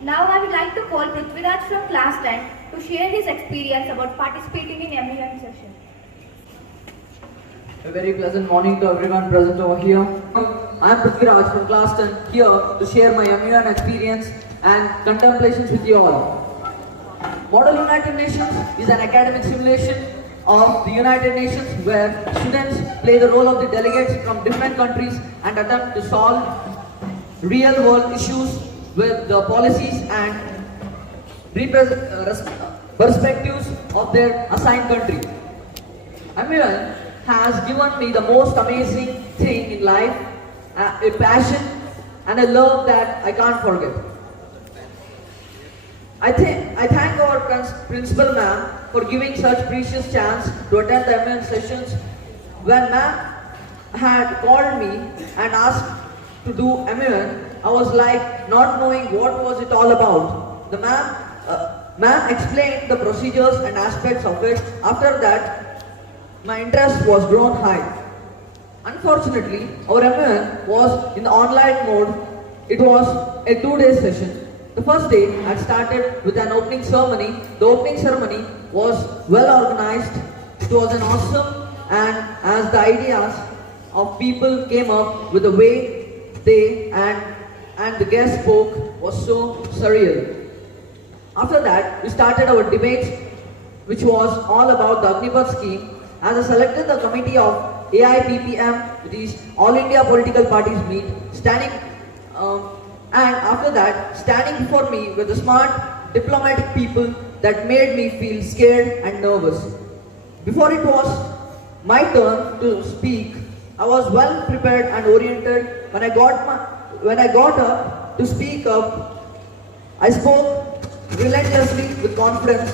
Now I would like to call Prithviraj from class 10 to share his experience about participating in MUN session. A very pleasant morning to everyone present over here. I am Prithviraj from class 10 here to share my MUN experience and contemplations with you all. Model United Nations is an academic simulation of the United Nations where students play the role of the delegates from different countries and attempt to solve real world issues with the policies and perspectives of their assigned country. MUN has given me the most amazing thing in life, a passion and a love that I can't forget. I thank our principal ma'am for giving such precious chance to attend the MUN sessions. When ma'am had called me and asked to do MUN, I was like not knowing what was it all about. The ma'am explained the procedures and aspects of it. After that, my interest was grown high. Unfortunately, our MUN was in the online mode. It was a 2-day session. The first day had started with an opening ceremony. The opening ceremony was well organized. It was an awesome, and as the ideas of people came up with the way they and the guest spoke was so surreal. After that, we started our debates, which was all about the Agnipath scheme. As I selected the committee of AIPPM, which is All India Political Parties Meet, and after that, standing before me were the smart diplomatic people that made me feel scared and nervous. Before it was my turn to speak, I was well prepared and oriented. When I got up to speak up, I spoke relentlessly with confidence.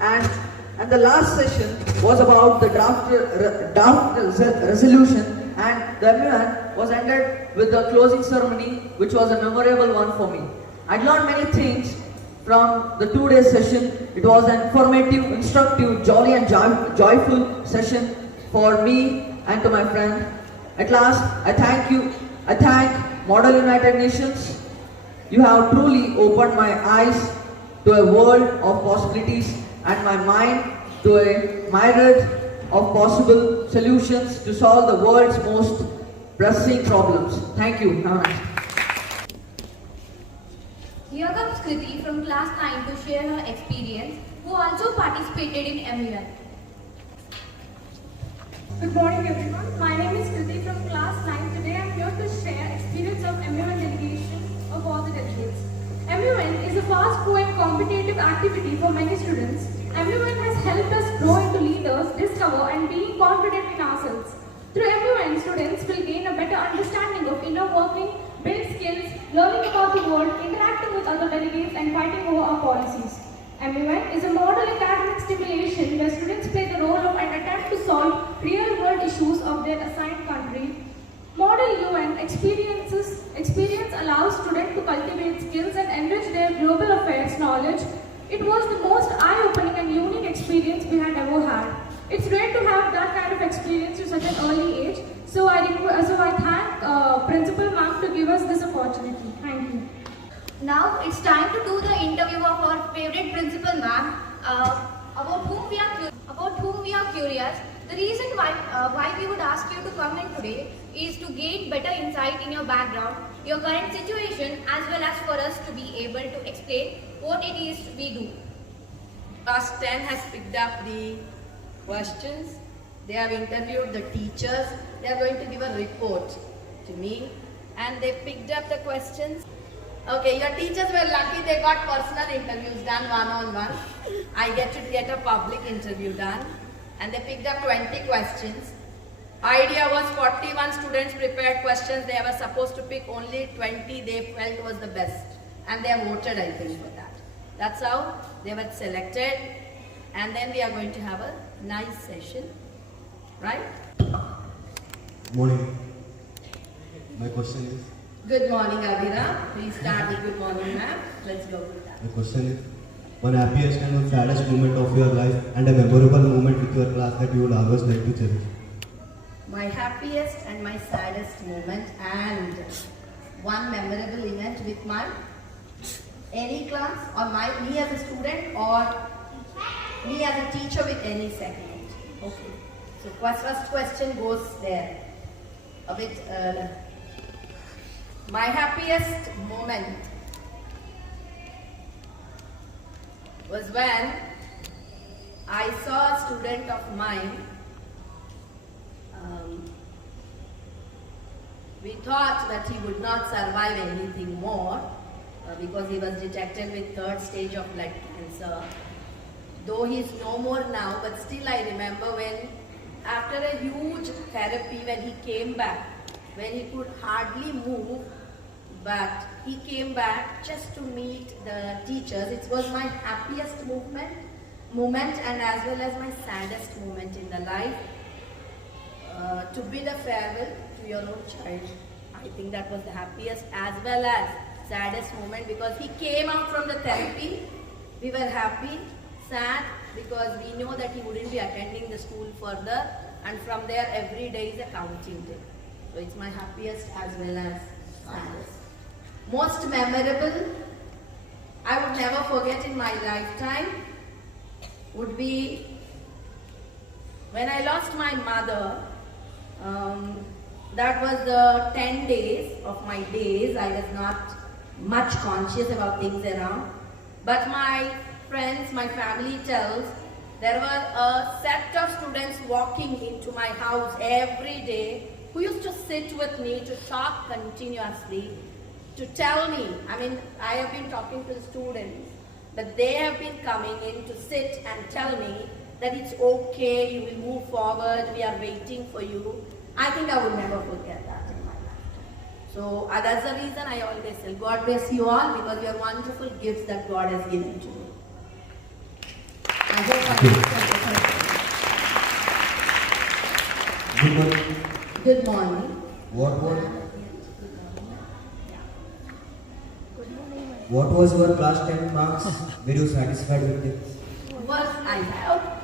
And the last session was about the draft resolution, and the MUN was ended with the closing ceremony, which was a memorable one for me. I learned many things from the 2-day session. It was an informative, instructive, jolly and joyful session for me and to my friend. At last, I thank you. I thank Model United Nations. You have truly opened my eyes to a world of possibilities and my mind to a myriad of possible solutions to solve the world's most pressing problems. Thank you. Have a nice day. Here comes Kriti from class 9 to share her experience, who also participated in MUN. Good morning everyone. My name is Kriti from class 9. Today I am here to share experience of MUN delegation of all the delegates. MUN is a fast-growing competitive activity for many students. MUN has helped us grow into leaders, discover and being confident in ourselves. Through MUN, students will gain a better understanding of inner working, build skills, learning about the world, interacting with other delegates and fighting over our policies. MUN is a model academic stimulation where students play the role of and attempt to solve real-world issues of their assigned country. Model UN experience allows students to cultivate skills and enrich their global affairs knowledge. It was the most eye-opening and unique experience we had ever had. It's great to have that kind of experience at such an early age. So I thank Principal Ma'am to give us this opportunity. Thank you. Now it's time to do the interview of our favorite principal ma'am, about whom we are curious. The reason why we would ask you to come in today is to gain better insight in your background, your current situation, as well as for us to be able to explain what it is we do. Class 10 has picked up the questions. They have interviewed the teachers. They are going to give a report to me, and they picked up the questions. Okay, your teachers were lucky they got personal interviews done one-on-one. I get to get a public interview done, and they picked up 20 questions. Idea was 41 students prepared questions. They were supposed to pick only 20 they felt was the best, and they voted, I think, for that. That's how they were selected, and then we are going to have a nice session, right? Morning. My question is, Good morning, Avira. Please start with good morning, ma'am. Let's go with that. my question is, one happiest and one saddest moment of your life and a memorable moment with your class that you will always like to cherish. My happiest and my saddest moment and one memorable event with my Any class, or me as a student, or me as a teacher with any segment? Okay. So first question goes there. A bit. My happiest moment was when I saw a student of mine. We thought that he would not survive anything more because he was detected with 3rd stage of blood cancer. Though he is no more now, but still I remember when, after a huge therapy, when he came back, when he could hardly move, but he came back just to meet the teachers. It was my happiest moment and as well as my saddest moment in the life. To bid a farewell to your own child. I think that was the happiest as well as saddest moment, because he came out from the therapy. We were happy, sad, because we know that he wouldn't be attending the school further, and from there every day is a counting day. So it's my happiest as well as saddest. Most memorable, I would never forget in my lifetime, would be when I lost my mother. That was the 10 days of my days. I was not much conscious about things around. But my friends, my family tells, there were a set of students walking into my house every day who used to sit with me to talk continuously, to tell me, I have been talking to the students, but they have been coming in to sit and tell me that it's okay, you will move forward, we are waiting for you. I think I will never forget that in my lifetime. So that's the reason I always say, God bless you all, because you are wonderful gifts that God has given to me. I hope I Good morning. Good morning. What was your class 10 marks? Were you satisfied with it?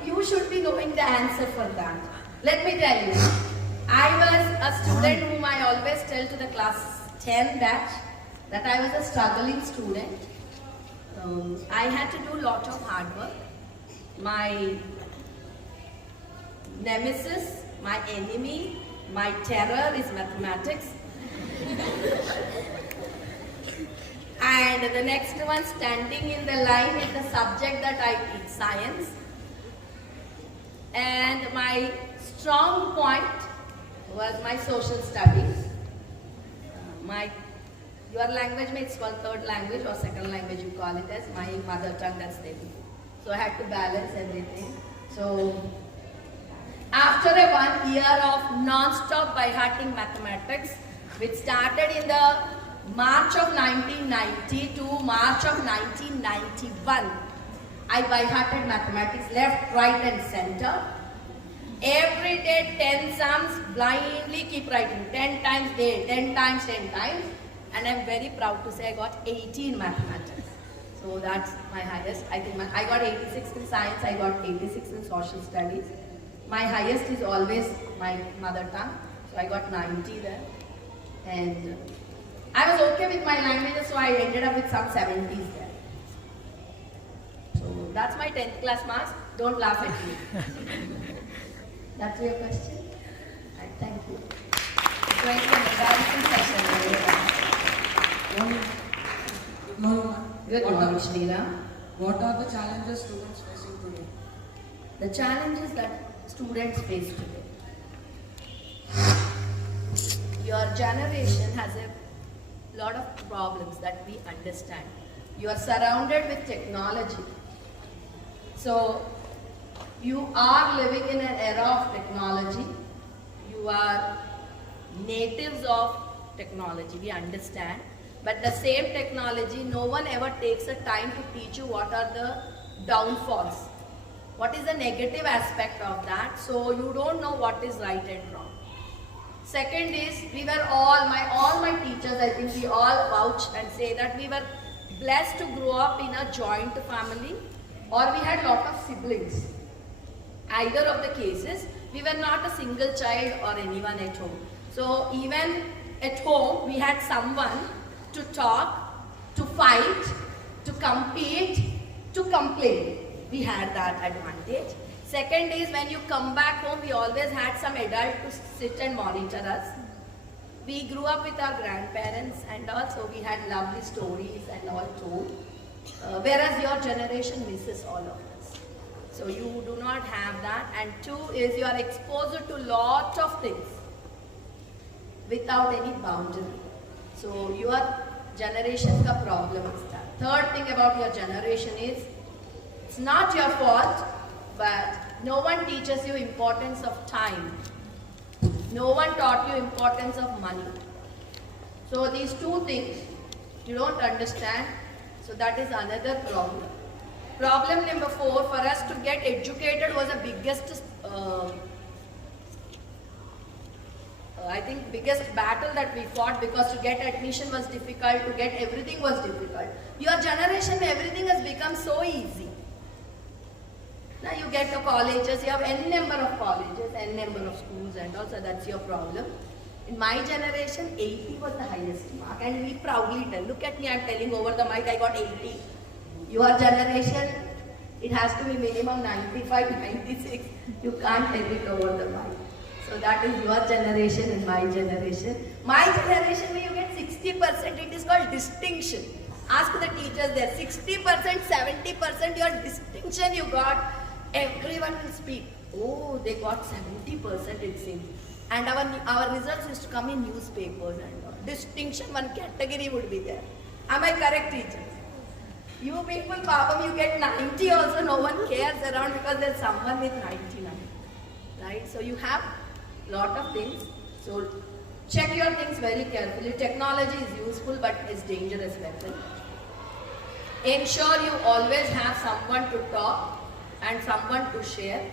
You should be knowing the answer for that. Let me tell you. I was a student whom I always tell to the class 10 batch that I was a struggling student. I had to do a lot of hard work. My nemesis, my enemy, my terror is mathematics. And the next one standing in the line is the subject that I teach, science. And my strong point was my social studies. Your language, it's called 3rd language or 2nd language, you call it as. My mother tongue, that's Telugu. So I had to balance everything. So after 1 year of non-stop by-hearting mathematics, which started in the March of 1990 to March of 1991, I by-hearted mathematics left, right and center. Every day 10 sums, blindly keep writing, 10 times day, 10 times, 10 times. And I'm very proud to say I got 80 in mathematics. So that's my highest. I think I got 86 in science, I got 86 in social studies. My highest is always my mother tongue. So I got 90 there. And I was okay with my languages, so I ended up with some 70s there. So that's my 10th class marks. Don't laugh at me. That's your question? Right, thank you. It's going to be an embarrassing session. Good morning. Good morning, Shrila. What are the challenges students facing today? The challenges that students face today. Your generation has a lot of problems that we understand. You are surrounded with technology. So, you are living in an era of technology. You are natives of technology, we understand. But the same technology, no one ever takes a time to teach you what are the downfalls. What is the negative aspect of that? So you don't know what is right and wrong. Second is, we were all my teachers, I think we all vouch and say that we were blessed to grow up in a joint family, or we had lot of siblings. Either of the cases, we were not a single child or anyone at home. So even at home, we had someone to talk, to fight, to compete, to complain. We had that advantage. Second is when you come back home, we always had some adult to sit and monitor us. We grew up with our grandparents and also we had lovely stories and all told. Whereas your generation misses all of this. So you do not have that. And two is you are exposed to lot of things without any boundary. So your generation ka problem is that. Third thing about your generation is, it's not your fault, but no one teaches you importance of time. No one taught you importance of money. So these two things you don't understand. So that is another problem. Problem number 4, for us to get educated was the biggest, I think biggest battle that we fought, because to get admission was difficult, to get everything was difficult. Your generation, everything has become so easy. Now you get to colleges, you have n number of colleges, n number of schools, and also that's your problem. In my generation, 80 was the highest mark, and we proudly tell. Look at me, I'm telling over the mic, I got 80. Your generation, it has to be minimum 95, 96. You can't tell it over the mic. So that is your generation and my generation. My generation, when you get 60%, it is called distinction. Ask the teachers there, 60%, 70%, your distinction you got, everyone will speak. Oh, they got 70% it seems. And our results used to come in newspapers and all. Distinction, one category would be there. Am I correct, teachers? You people, Papa, you get 90 also, no one cares around because there's someone with 99. Right? So you have lot of things. So check your things very carefully. Technology is useful but is dangerous weapon. Ensure you always have someone to talk and someone to share.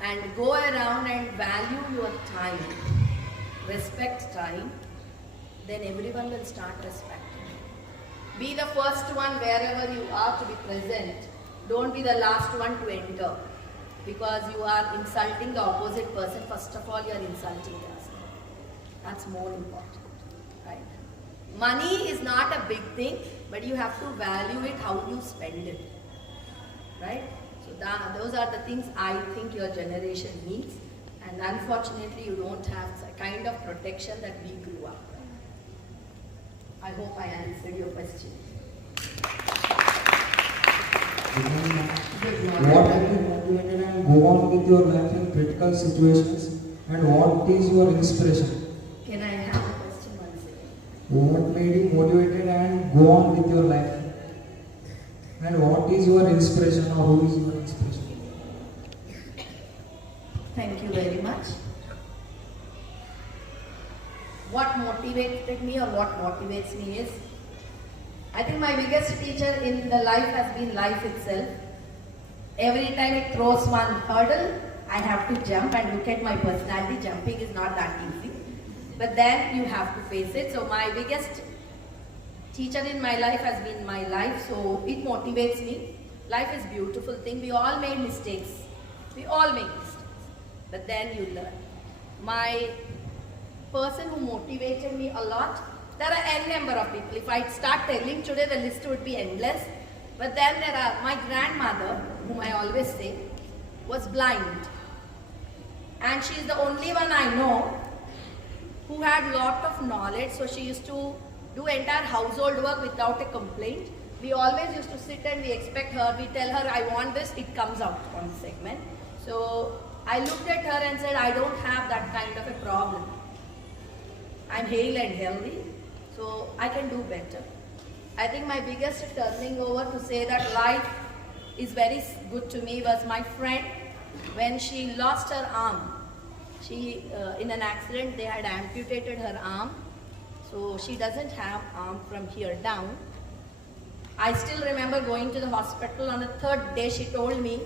And go around and value your time. Respect time. Then everyone will start respecting you. Be the first one wherever you are to be present. Don't be the last one to enter. Because you are insulting the opposite person. First of all, you are insulting yourself. That's more important. Right? Money is not a big thing, but you have to value it how you spend it. Right? So those are the things I think your generation needs. And unfortunately, you don't have the kind of protection that we grew up with. I hope I answered your question. What have you motivated and go on with your life in critical situations, and what is your inspiration? Can I have the question once again? What made you motivated and go on with your life? And what is your inspiration, or who is your inspiration? Thank you very much. What motivated me or what motivates me is, I think my biggest teacher in the life has been life itself. Every time it throws one hurdle, I have to jump, and look at my personality, jumping is not that easy. But then you have to face it. So my biggest teacher in my life has been my life, so it motivates me. Life is a beautiful thing. We all made mistakes. We all make mistakes. But then you learn. My person who motivated me a lot, there are n number of people. If I start telling today, the list would be endless. But then there are my grandmother, whom I always say, was blind. And she is the only one I know who had lot of knowledge. So she used to do entire household work without a complaint. We always used to sit and we expect her, we tell her, I want this, it comes out on the segment. So I looked at her and said, I don't have that kind of a problem. I'm hale and healthy, so I can do better. I think my biggest turning over to say that life is very good to me was my friend. When she lost her arm, she in an accident they had amputated her arm, so she doesn't have arm from here down. I still remember going to the hospital. On the third day she told me,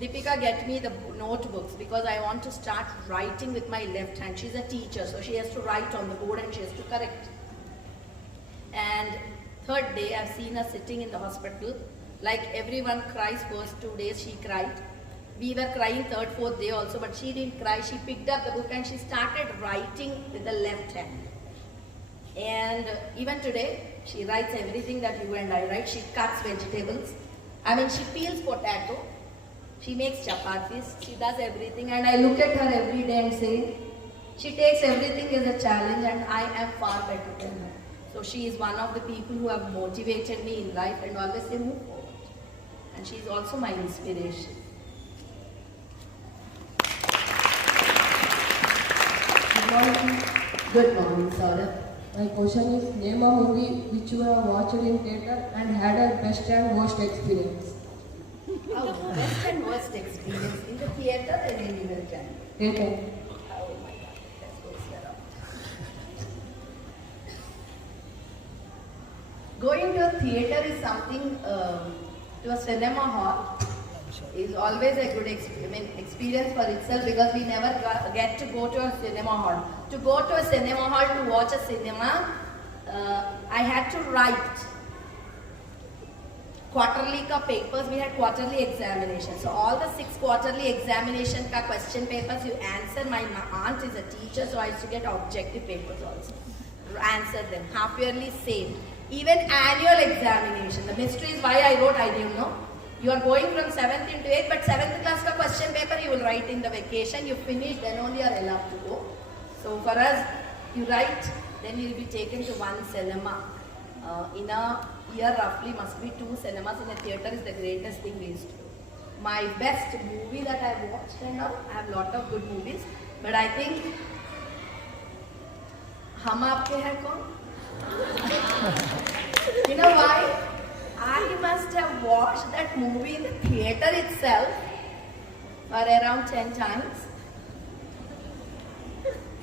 Deepika, get me the notebooks because I want to start writing with my left hand. She's a teacher, so she has to write on the board and she has to correct. And third day I've seen her sitting in the hospital. Like everyone cries first 2 days, she cried. We were crying third, fourth day also, but she didn't cry. She picked up the book and she started writing with the left hand. And even today, she writes everything that you and I write. She cuts vegetables. I mean, she peels potato. She makes chapatis. She does everything. And I look at her every day and say, she takes everything as a challenge and I am far better than her. So she is one of the people who have motivated me in life and always say move forward. And she is also my inspiration. Good morning. Good morning, Saurabh. My question is, name a movie which you have watched in theatre and had a best and worst experience. Oh, best and worst experience in the theatre and in your channel. Theatre. Oh my God, let's go sit up. Going to a theatre is something, to a cinema hall is always a good experience for itself, because we never get to go to a cinema hall. To go to a cinema hall to watch a cinema, I had to write quarterly ka papers. We had quarterly examinations. So all the 6 quarterly examination ka question papers you answer. My aunt is a teacher, so I used to get objective papers also. Answer them. Half yearly same. Even annual examination. The mystery is why I wrote, I didn't know. You are going from 7th into 8th, but 7th class ka question paper you will write in the vacation. You finish, then only you are allowed to go. So for us, you write, then you will be taken to one cinema. In a year roughly must be 2 cinemas in a theatre is the greatest thing we used to do. My best movie that I have watched and all, I have lot of good movies, but I think Hum Aapke Hai Kaun? You know why? I must have watched that movie in the theatre itself for around 10 times.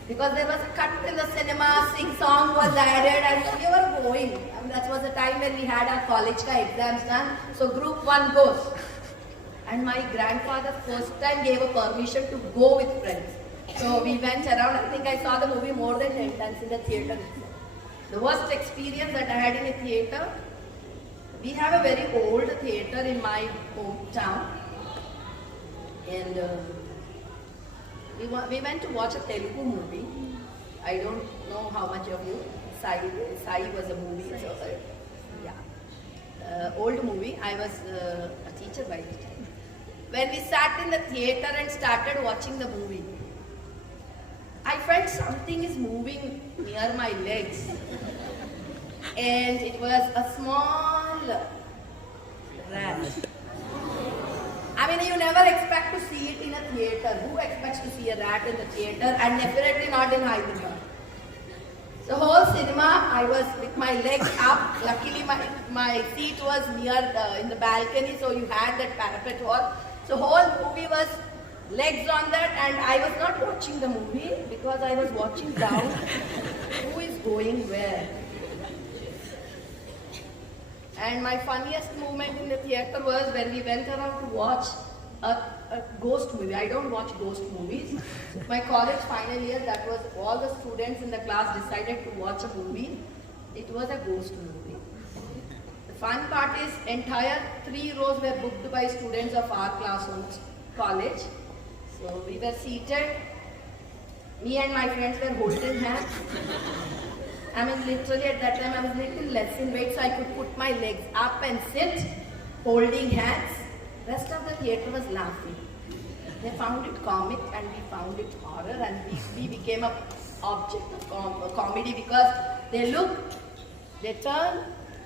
Because there was a cut in the cinema, sing song was added and we were going. I mean, that was the time when we had our college ka exams done. So group 1 goes. And my grandfather first time gave a permission to go with friends. So we went around. I think I saw the movie more than 10 times in the theatre itself. The worst experience that I had in a theatre, we have a very old theatre in my hometown. And we went to watch a Telugu movie. I don't know how much of you. Sai was a movie. So, yeah. Old movie. I was a teacher by the time. When we sat in the theatre and started watching the movie, I felt something is moving near my legs. And it was a small rat. I mean, you never expect to see it in a theatre. Who expects to see a rat in the theatre? And definitely not in Hyderabad. The whole cinema, I was with my legs up. Luckily, my seat was near in the balcony, so you had that parapet wall. So whole movie was legs on that, and I was not watching the movie because I was watching down. Who is going where? And my funniest moment in the theatre was when we went around to watch a ghost movie. I don't watch ghost movies. My college final year, that was all the students in the class decided to watch a movie. It was a ghost movie. The fun part is entire 3 rows were booked by students of our class college. So we were seated. Me and my friends were holding hands. I mean, literally at that time I was little less in weight, so I could put my legs up and sit, holding hands. Rest of the theatre was laughing. They found it comic and we found it horror, and we became an object of comedy because they look, they turn,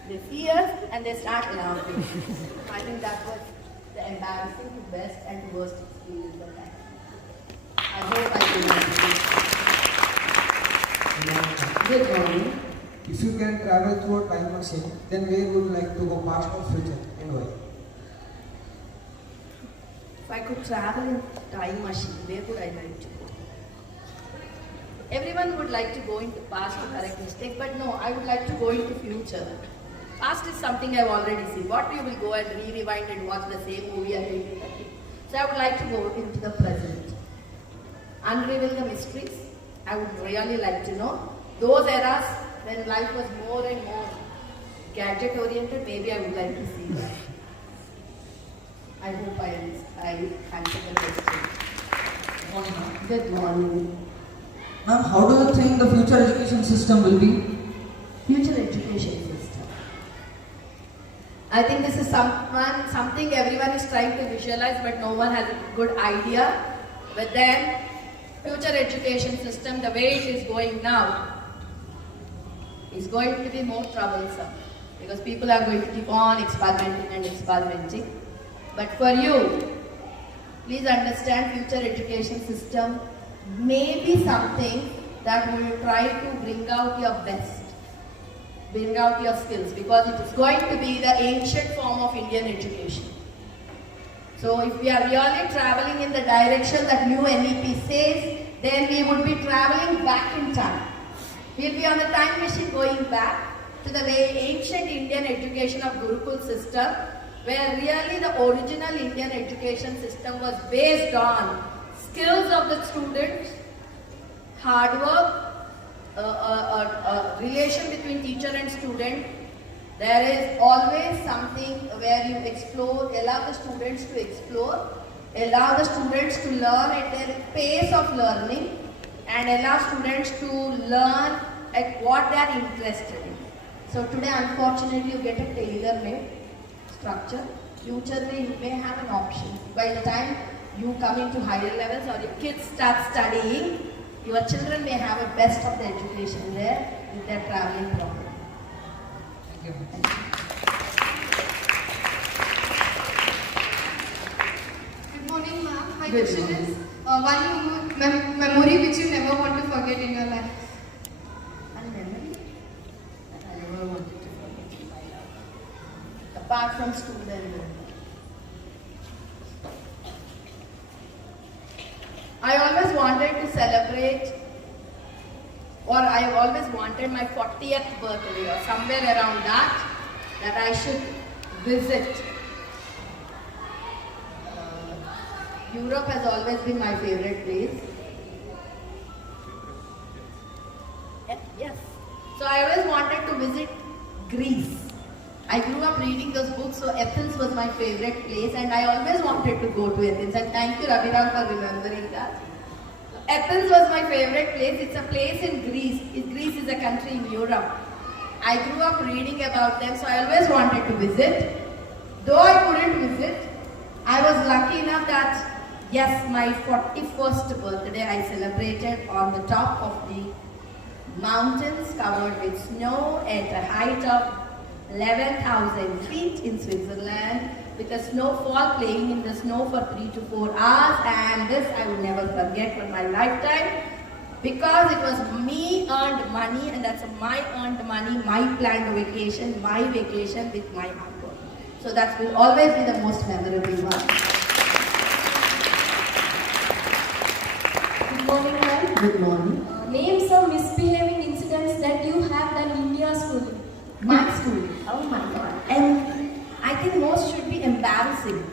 they see us and they start laughing. I think that was the embarrassing to best and worst experience of that. I hope I did. Good morning. If you can travel through a time machine, then where would you like to go, past or future, and why? If I could travel in time machine, where would I like to go? Everyone would like to go into past to correct mistakes, but no, I would like to go into future. Past is something I've already seen. What you will go and rewind and watch the same movie again? So I would like to go into the present. Unravel the mysteries. I would really like to know. Those eras when life was more and more gadget oriented, maybe I would like to see that. I hope I answered the question. Good morning. Ma'am, how do you think the future education system will be? future education system. I think this is something everyone is trying to visualize, but no one has a good idea. But then, future education system, the way it is going now, is going to be more troublesome because people are going to keep on experimenting and experimenting. But for you, please understand, future education system may be something that will try to bring out your best, bring out your skills, because it is going to be the ancient form of Indian education. So if we are really traveling in the direction that new NEP says, then we would be traveling back in time. We'll be on the time machine going back to the way ancient Indian education of Gurukul system, where really the original Indian education system was based on skills of the students, hard work, relation between teacher and student. There is always something where you explore, allow the students to explore, allow the students to learn at their pace of learning, and allow students to learn at what they are interested in. So today, unfortunately, you get a tailor-made structure. Future, you may have an option. By the time you come into higher levels or your kids start studying, your children may have a best of the education there if they are traveling properly. Thank you. Good morning, ma'am. My Good question morning. is, one memory which you never want to forget in your life. One memory that I never wanted to forget in my life, apart from school and work. I always wanted to celebrate, or I always wanted my 40th birthday or somewhere around that I should visit. Europe has always been my favorite place. Yes. So I always wanted to visit Greece. I grew up reading those books, so Athens was my favorite place, and I always wanted to go to Athens. And thank you, Raviram, for remembering that. Athens was my favorite place. It's a place in Greece. Greece is a country in Europe. I grew up reading about them, so I always wanted to visit. Though I couldn't visit, I was lucky enough that, yes, my 41st birthday I celebrated on the top of the mountains covered with snow at a height of 11,000 feet in Switzerland, with the snowfall playing in the snow for 3 to 4 hours, and this I will never forget for my lifetime, because it was me earned money, and that's my earned money, my planned vacation, my vacation with my hard work. So that will always be the most memorable one. Good morning, ma'am. Good morning. Name some misbehaving incidents that you have done in your schooling. My school. Oh my God. And I think most should be embarrassing.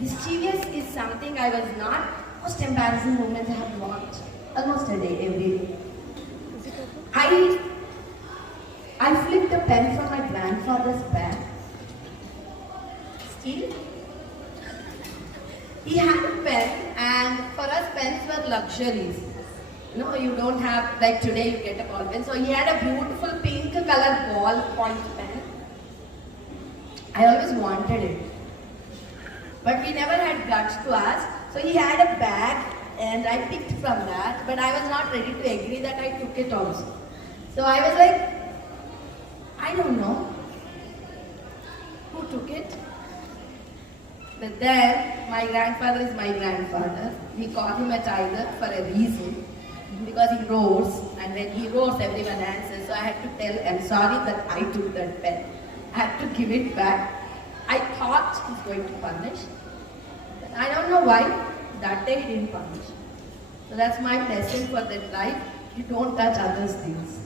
Mischievous is something I was not. Most embarrassing moments I have got almost a day, every day. I flipped a pen from my grandfather's bag. Still, he had a pen, and for us pens were luxuries. No, you don't have, like today you get a ball pen. So he had a beautiful pink color ball point pen. I always wanted it. But we never had guts to ask. So he had a bag and I picked from that. But I was not ready to agree that I took it also. So I was like, I don't know who took it. But then my grandfather is my grandfather. We call him a tiger for a reason. Because he roars, and when he roars, everyone answers. So I had to tell, I'm sorry that I took that pen. I had to give it back. I thought he's going to punish. But I don't know why. That day he didn't punish. So that's my lesson for that life. You don't touch others' things.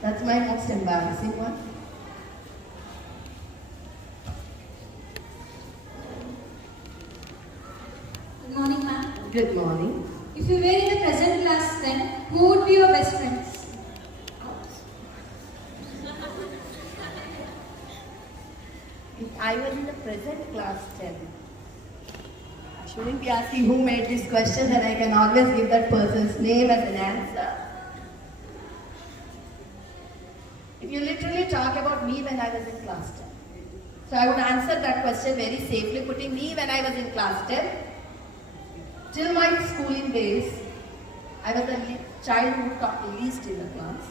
That's my most embarrassing one. Good morning, ma'am. Good morning. If you were in the present class, then who would be your best friends? If I was in the present class 10, I shouldn't be asking who made this question, and I can always give that person's name as an answer. If you literally talk about me when I was in class 10. So I would answer that question very safely, putting me when I was in class 10. Till my schooling days, I was the child who talked least in the class.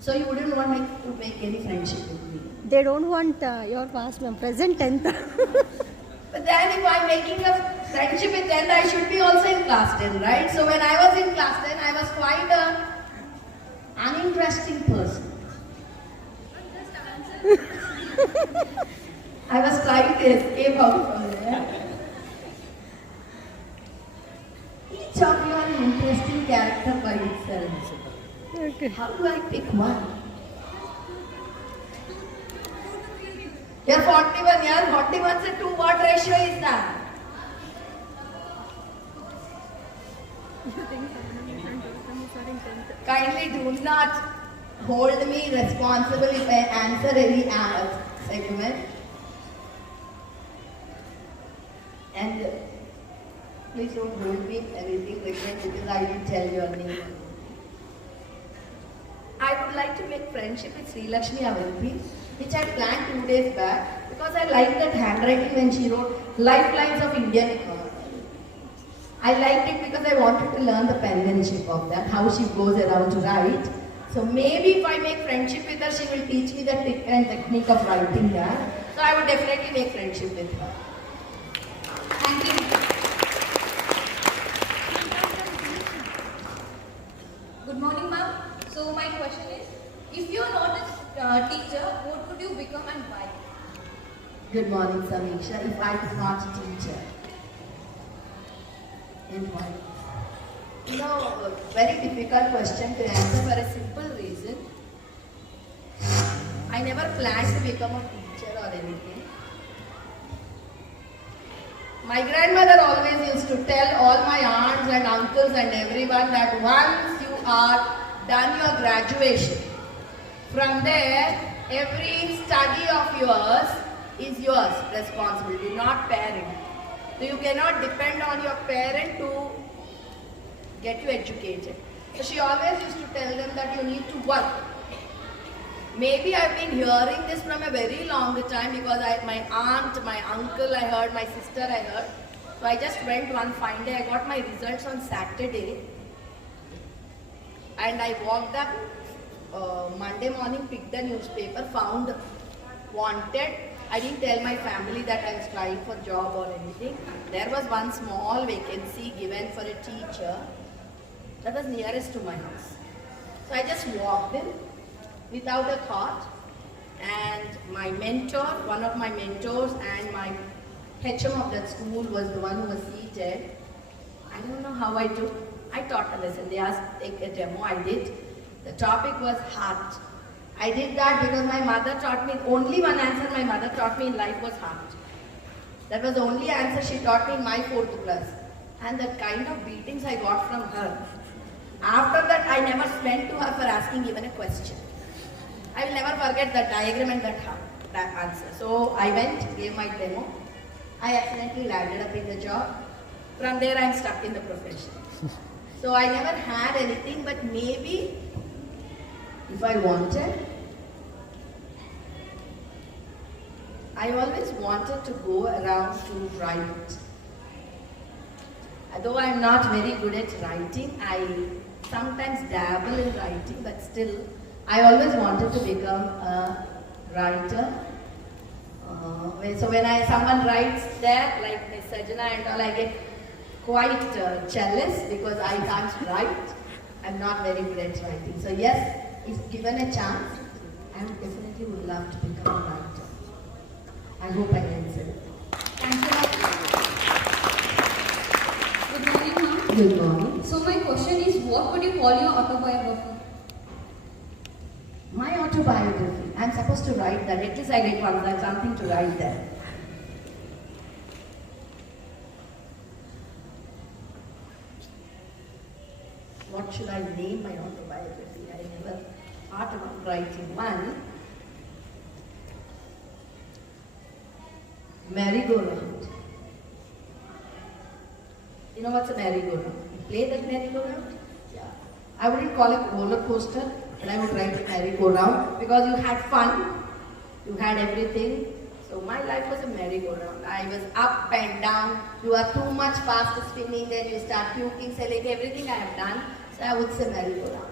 So you wouldn't want me to make any friendship with me. They don't want your past ma'am, present 10th. But then if I'm making a friendship with 10, I should be also in class 10, right? So when I was in class 10, I was quite an uninteresting person. I was trying to escape out from there. Each of you are an interesting character by itself. Okay. How do I pick one? You're 41, yeah? 41 to 2, what ratio is that? Kindly do not hold me responsible if I answer any segment. And please don't hold me anything different because I didn't tell your name. I would like to make friendship with Sri Lakshmi Avanti, which I planned 2 days back because I liked that handwriting when she wrote Lifelines of Indian Economy. I liked it because I wanted to learn the penmanship of that, how she goes around to write. So maybe if I make friendship with her, she will teach me the trick and technique of writing that. So I would definitely make friendship with her. Thank you. Good morning, ma'am. So my question is, if you are not a teacher, what would you become and why? Good morning, Samisha. If I was not a teacher, and why? No, very difficult question to answer for a simple reason. I never planned to become a teacher or anything. My grandmother always used to tell all my aunts and uncles and everyone that once you are done your graduation, from there, every study of yours is yours responsibility, not parent. So you cannot depend on your parent to get you educated. So she always used to tell them that you need to work. Maybe I've been hearing this from a very long time because my aunt, my uncle I heard, my sister I heard. So I just went one fine day, I got my results on Saturday. And I walked up Monday morning, picked the newspaper, found wanted. I didn't tell my family that I was trying for job or anything. There was one small vacancy given for a teacher that was nearest to my house. So I just walked in without a thought, and my mentor, one of my mentors and my HM of that school was the one who was seated. I don't know how I took. I taught a lesson. They asked take a demo. I did. The topic was heart. I did that because my mother taught me, only one answer my mother taught me in life was heart. That was the only answer she taught me in my 4th class. And the kind of beatings I got from her. After that, I never went to her for asking even a question. I will never forget that diagram and that answer. So I went, gave my demo. I accidentally landed up in the job. From there, I'm stuck in the profession. So I never had anything, but maybe if I wanted, I always wanted to go around to write. Though I'm not very good at writing, I sometimes dabble in writing, but still, I always wanted to become a writer. So when someone writes there, like Miss Sajana and all, I get quite jealous because I can't write. I'm not very good at writing. So yes, if given a chance, I definitely would love to become a writer. I hope I answered. Thank you. Good morning, ma'am. Good morning. So my question is, what would you call your autobiography? My autobiography. I'm supposed to write that. At least I get something to write there. What should I name my autobiography? I never thought about writing one. Merry-go-round. You know what's a merry-go-round? You play that merry-go-round? Yeah. I wouldn't call it roller coaster. and I would write a merry-go-round because you had fun, you had everything. So my life was a merry-go-round. I was up and down. You are too much fast spinning, then you start puking, selling everything I have done. So I would say merry-go-round.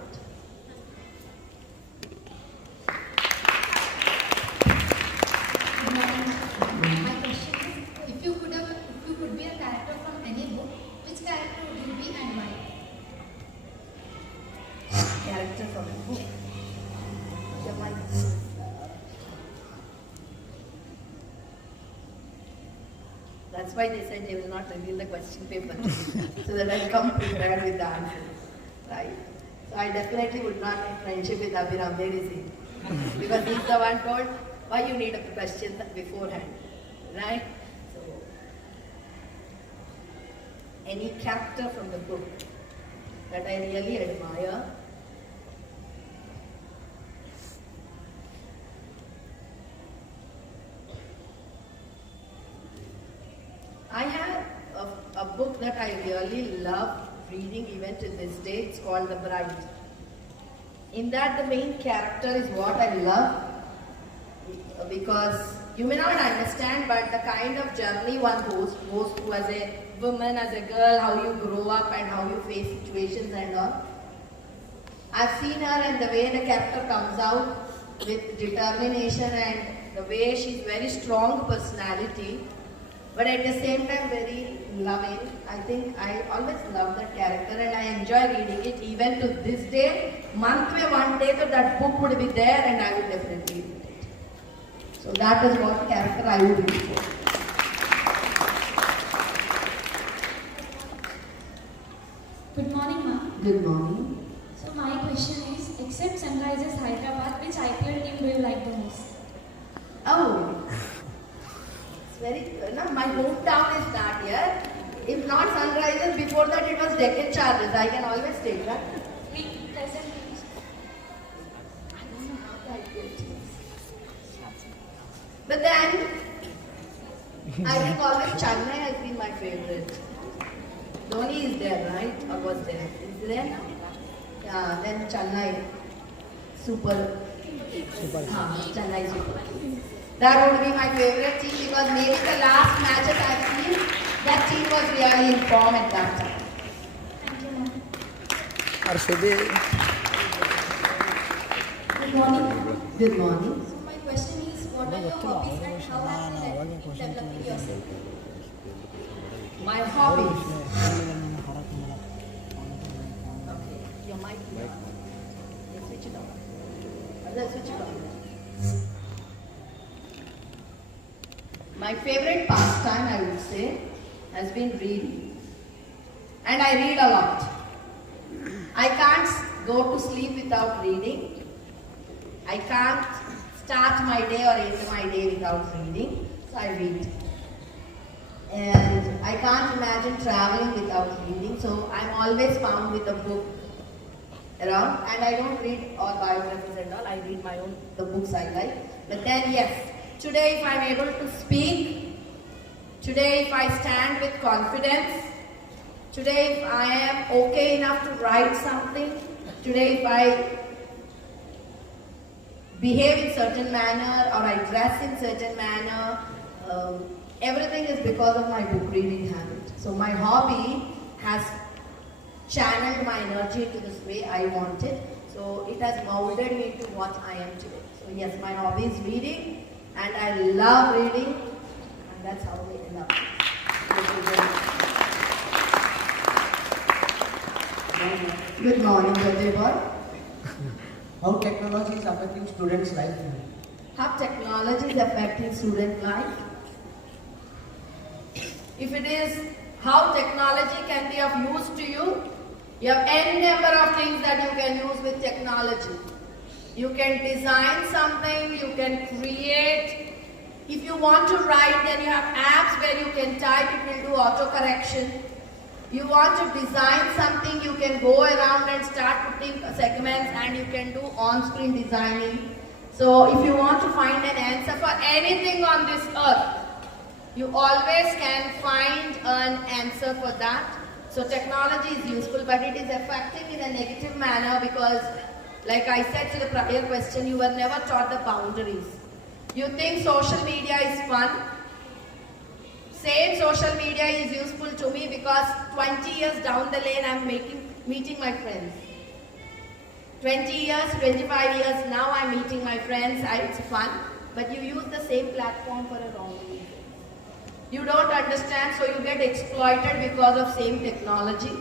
My question is, if you could be a character from any book, which character would you be and why? Character from a book. Yeah, that's why they said they will not reveal the question paper so that I come prepared with the answer. Right? So I definitely would not have friendship with Abhiram Derisi because he's the one told why you need a question beforehand. Right? So any character from the book that I really admire. I have a book that I really love reading even to this day. It's called The Bride. In that, the main character is what I love because you may not understand, but the kind of journey one goes through as a woman, as a girl, how you grow up and how you face situations and all. I've seen her and the way the character comes out with determination and the way she's very strong personality, but at the same time very loving. I think I always love that character and I enjoy reading it even to this day. Month में one day that book would be there and I would definitely read it. So that is what character I would read for. Good morning, ma'am. Good morning. So my question is, except Sunrisers Hyderabad, which IPL team do you like the most? Oh, it's very, no, my hometown is not here. If not Sunrisers, before that it was Deccan Chargers. I can always take that. Present teams. I don't know how the IPL teams. But then, I think always Chennai has been my favorite. Dhoni is there, right? Or was there? Is he there now? Yeah, then Chennai. Super. Chennai Super. That would be my favorite team because maybe the last matches I've seen, that team was really in form at that time. Thank you, ma'am. Good morning. Good morning. So my question is, what are your hobbies and how have you developed yourself? My hobbies. Okay, your mic. Yeah, switch it on. Let's switch it on. My favorite pastime, I would say, has been reading. And I read a lot. I can't go to sleep without reading. I can't start my day or end my day without reading. So I read. And I can't imagine traveling without reading. So I'm always found with a book around. And I don't read all biographies and all. I read my own, the books I like. But then yes, today if I'm able to speak, today if I stand with confidence, today if I am okay enough to write something, today if I behave in certain manner or I dress in certain manner, everything is because of my book reading habit. So my hobby has channeled my energy to this way I want it. So it has molded me to what I am today. So yes, my hobby is reading. And I love reading, and that's how we end up. Good morning, Jyoti. How technology is affecting students' life? How technology is affecting student life? If it is how technology can be of use to you, you have n number of things that you can use with technology. You can design something, you can create. If you want to write, then you have apps where you can type, it will do auto-correction. You want to design something, you can go around and start putting segments and you can do on-screen designing. So if you want to find an answer for anything on this earth, you always can find an answer for that. So technology is useful, but it is affecting in a negative manner because Like I said to the prior question, you were never taught the boundaries. You think social media is fun? Same social media is useful to me because 20 years down the lane I'm meeting my friends. 20 years, 25 years, now I'm meeting my friends, it's fun. But you use the same platform for a wrong reason. You don't understand, so you get exploited because of same technology.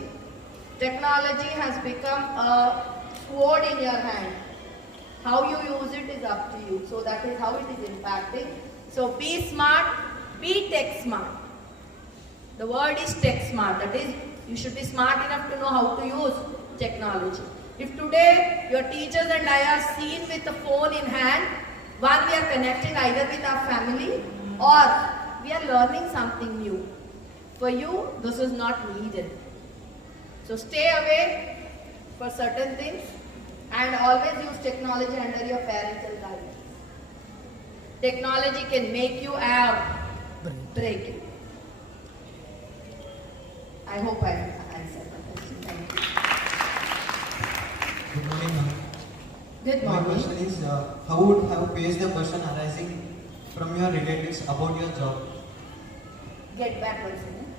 Technology has become a sword in your hand. How you use it is up to you. So that is how it is impacting. So be smart, be tech smart. The word is tech smart. That is, you should be smart enough to know how to use technology. If today your teachers and I are seen with the phone in hand, one, we are connecting either with our family or we are learning something new. For you, this is not needed. So stay away for certain things and always use technology under your parental guidance. Technology can make you or break you. I hope I answered the question. Thank you. Good morning, ma'am. Good My morning. question is, how would have faced the question arising from your relatives about your job? Get back once again.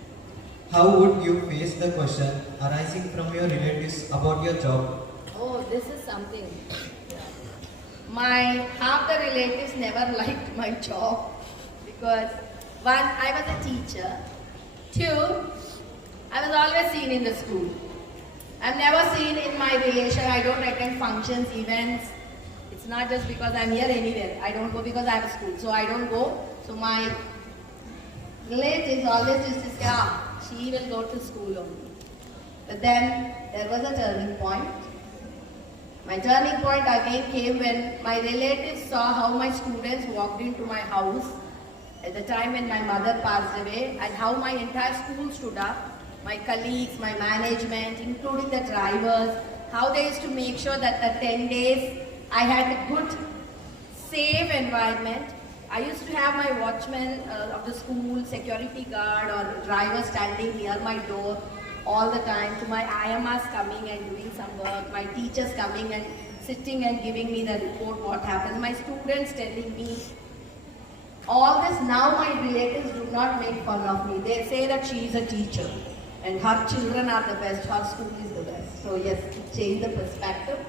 How would you face the question arising from your relatives about your job? Oh, this is something. Half the relatives never liked my job because one, I was a teacher. Two, I was always seen in the school. I'm never seen in my relation. I don't attend functions, events. It's not just because I'm here anywhere. I don't go because I have a school. So I don't go. So my relatives always used to say, she will go to school only. But then there was a turning point. My turning point again came when my relatives saw how my students walked into my house at the time when my mother passed away and how my entire school stood up. My colleagues, my management, including the drivers, how they used to make sure that the 10 days I had a good, safe environment. I used to have my watchman of the school, security guard or driver standing near my door all the time, to my IMRs coming and doing some work, my teachers coming and sitting and giving me the report what happens, my students telling me. All this now my relatives do not make fun of me. They say that she is a teacher and her children are the best, her school is the best. So yes, it changed the perspective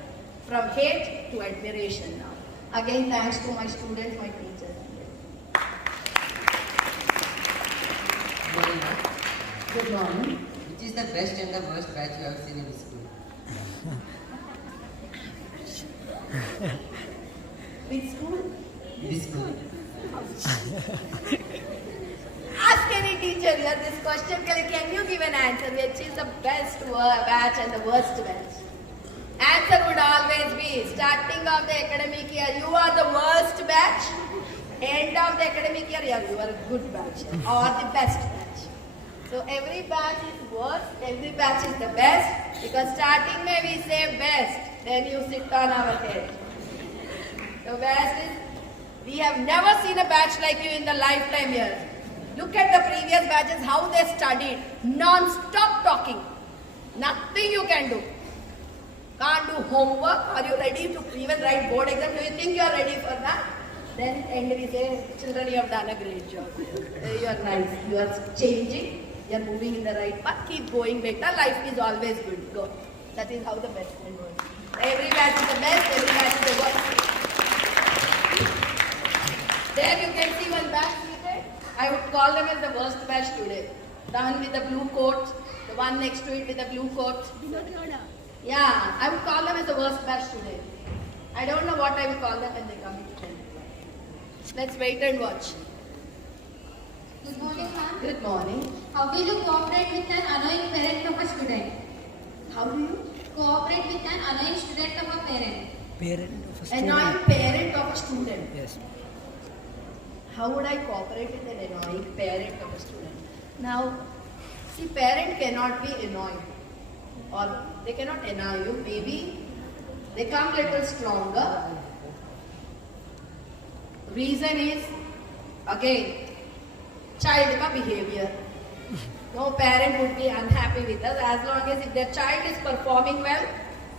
from hate to admiration now. Again, thanks to my students, my teachers. Good morning, ma'am. Good morning. Which is the best and the worst batch you have seen in the school? Which school? This school. Ask any teacher here this question, can you give an answer? Which is the best batch and the worst batch? Answer would always be, starting of the academic year, you are the worst batch. End of the academic year, yeah, you are a good batch or the best batch. So every batch is worst, every batch is the best, because starting may we say best, then you sit on our head. The best is, we have never seen a batch like you in the lifetime here. Look at the previous batches, how they studied, non-stop talking. Nothing you can do. Can't do homework. Are you ready to even write board exam? Do you think you are ready for that? Then end we say, children, you have done a great job. You are nice. You are changing. You are moving in the right path. Keep going better. Life is always good. Go. That is how the best friend works. Every batch is the best. Every batch is the worst. There you can see one batch seated. I would call them as the worst batch today. The one with the blue coat. The one next to it with the blue coat. Yeah, I would call them as the worst batch today. I don't know what I will call them when they come to 10. Let's wait and watch. Good morning, ma'am. Good morning. How will you cooperate with an annoying parent of a student? How do you? Cooperate with an annoying student of a parent. Parent of a student. Annoying parent of a student. Yes. How would I cooperate with an annoying parent of a student? Now, see, parent cannot be annoying. Or they cannot annoy you. Maybe they come little stronger. Reason is, again, child ka behavior. No parent would be unhappy with us as long as if their child is performing well,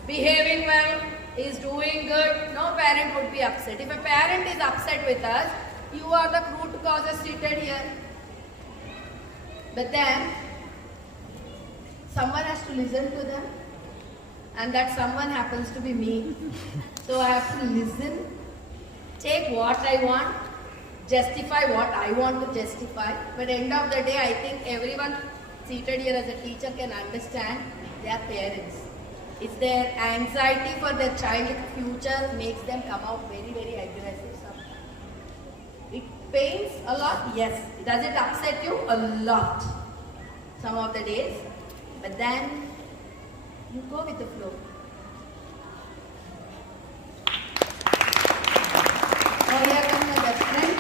behaving well, is doing good, no parent would be upset. If a parent is upset with us, you are the root causes seated here. But then, someone has to listen to them, and that someone happens to be me. So I have to listen, take what I want, justify what I want to justify. But at the end of the day, I think everyone seated here as a teacher can understand their parents. It's their anxiety for their child's future makes them come out very, very aggressive sometimes. It pains a lot, yes. Does it upset you? A lot. Some of the days. But then, you go with the flow. Oh, here comes my best friend.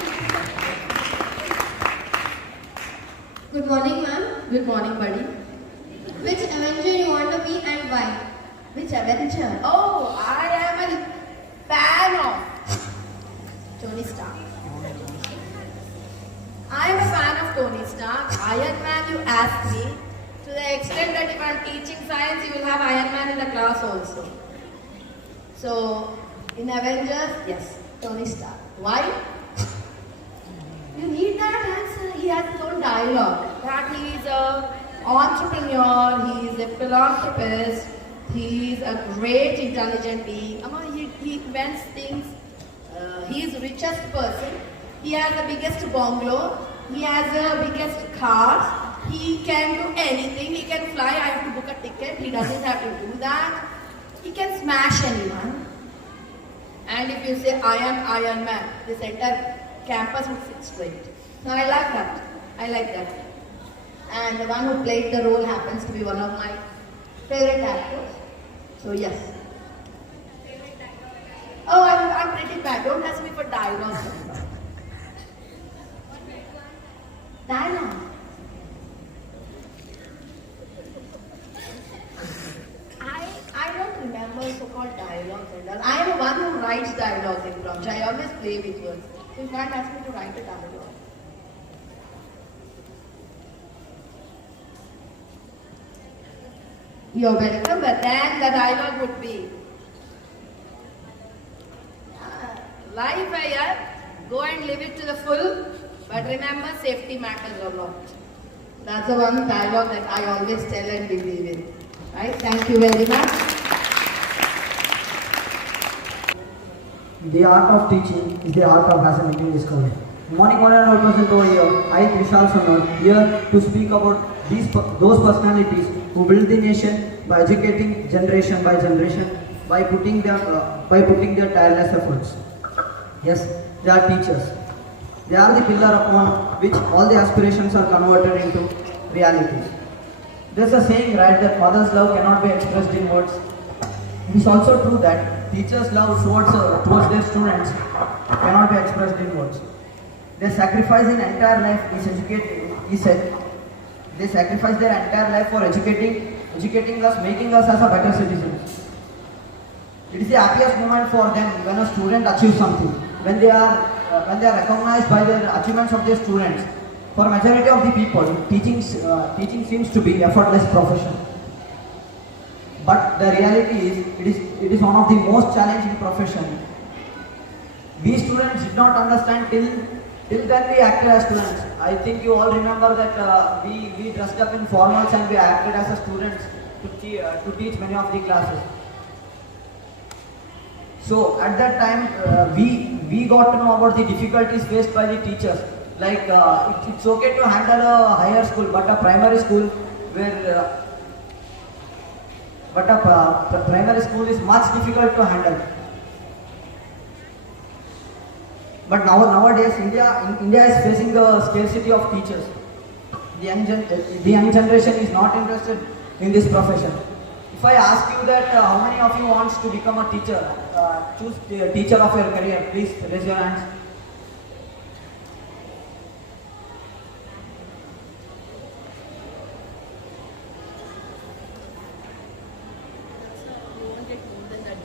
Good morning, ma'am. Good morning, buddy. Which Avenger you want to be and why? Which Avenger? Oh, I am a fan of Tony Stark. I am a fan of Tony Stark. Iron Man, you asked me. To the extent that if I am teaching science, you will have Iron Man in the class also. So, in Avengers, yes, Tony Stark. Why? You need that answer. He has his own dialogue. That he is an entrepreneur, he is a philanthropist, he is a great intelligent being. He invents things. He is the richest person. He has the biggest bungalow. He has the biggest cars. He can do anything. He can fly. I have to book a ticket. He doesn't have to do that. He can smash anyone. And if you say, I am Iron Man, this entire campus would sit straight. So I like that. I like that. And the one who played the role happens to be one of my favorite actors. So yes. Oh, I'm pretty bad. Don't ask me for dialogues. Dialogue. I don't remember so-called dialogues and all. I am the one who writes dialogues in prompts. I always play with words. So you can't ask me to write a dialogue. You're welcome, but then the dialogue would be life here, go and live it to the full, but remember safety matters a lot. That's the one dialogue that I always tell and believe in. Right? Thank you very much. The art of teaching is the art of fascinating discovery. Morning 100% over here, I, Trishal Sonal, here to speak about those personalities who build the nation by educating generation by generation by putting their tireless efforts. Yes, they are teachers. They are the pillar upon which all the aspirations are converted into realities. There's a saying, right, that mother's love cannot be expressed in words. It is also true that teachers' love towards their students cannot be expressed in words. They sacrifice their entire life they sacrifice their entire life for educating us, making us as a better citizens. It is the happiest moment for them when a student achieves something, when they are recognized by the achievements of their students. For majority of the people, teaching seems to be effortless profession. But the reality is, it is one of the most challenging profession. We students did not understand till then we acted as students. I think you all remember that we dressed up in formals and we acted as a students to teach many of the classes. So at that time, we got to know about the difficulties faced by the teachers. Like it's okay to handle a higher school, but a primary school primary school is much difficult to handle. But nowadays, India is facing the scarcity of teachers. The young generation is not interested in this profession. If I ask you that how many of you wants to become a teacher, choose the teacher of your career, please raise your hands.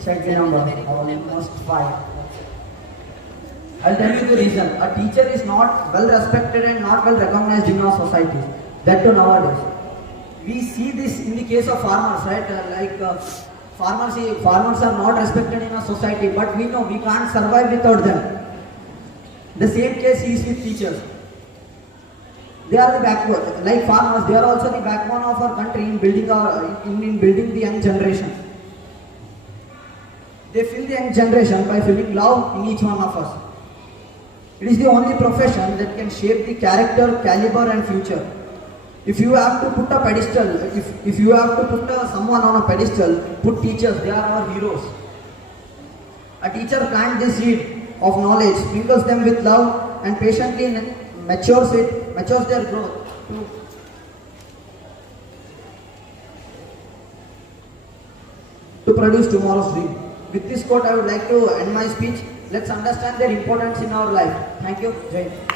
Check the number, almost 5. I'll tell you the reason. A teacher is not well respected and not well recognized in our society. That too nowadays. We see this in the case of farmers, right? Farmers are not respected in our society, but we know we can't survive without them. The same case is with teachers. They are the backward, like farmers. They are also the backbone of our country in building the young generation. They fill the young generation by filling love in each one of us. It is the only profession that can shape the character, caliber, and future. If you have to put a pedestal, if you have to put someone on a pedestal, put teachers. They are our heroes. A teacher plants the seed of knowledge, sprinkles them with love, and patiently matures their growth to produce tomorrow's dream. With this quote, I would like to end my speech. Let's understand their importance in our life. Thank you. Jai Hind.